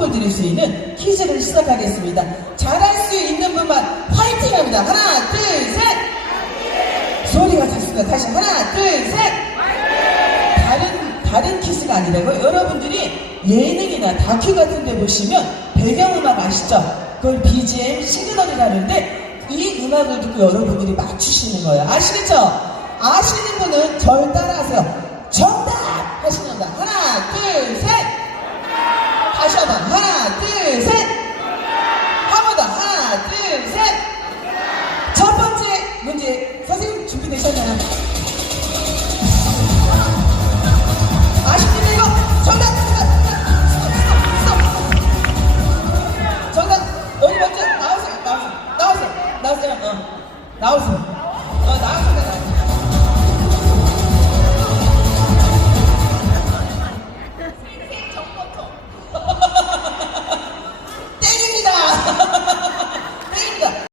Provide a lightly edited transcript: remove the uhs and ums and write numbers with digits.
상품을 드릴 수 있는 퀴즈를 시작하겠습니다. 잘할 수 있는 분만 화이팅 합니다. 하나, 둘, 셋! 소리가 작습니다. 다시 하나, 둘, 셋! 다른 퀴즈가 아니라고 여러분들이 예능이나 다큐 같은 데 보시면 배경음악 아시죠? 그걸 BGM 시그널이라는데 이 음악을 듣고 여러분들이 맞추시는 거예요. 아시겠죠? 아시는 분은 절 따라하세요. 정답! 하시는 겁니다. 하나, 둘, 셋! 다시 한번 하나, 둘, 셋! 한 번 더 하나, 둘, 셋! 첫 번째 문제 선생님 준비되셨나요?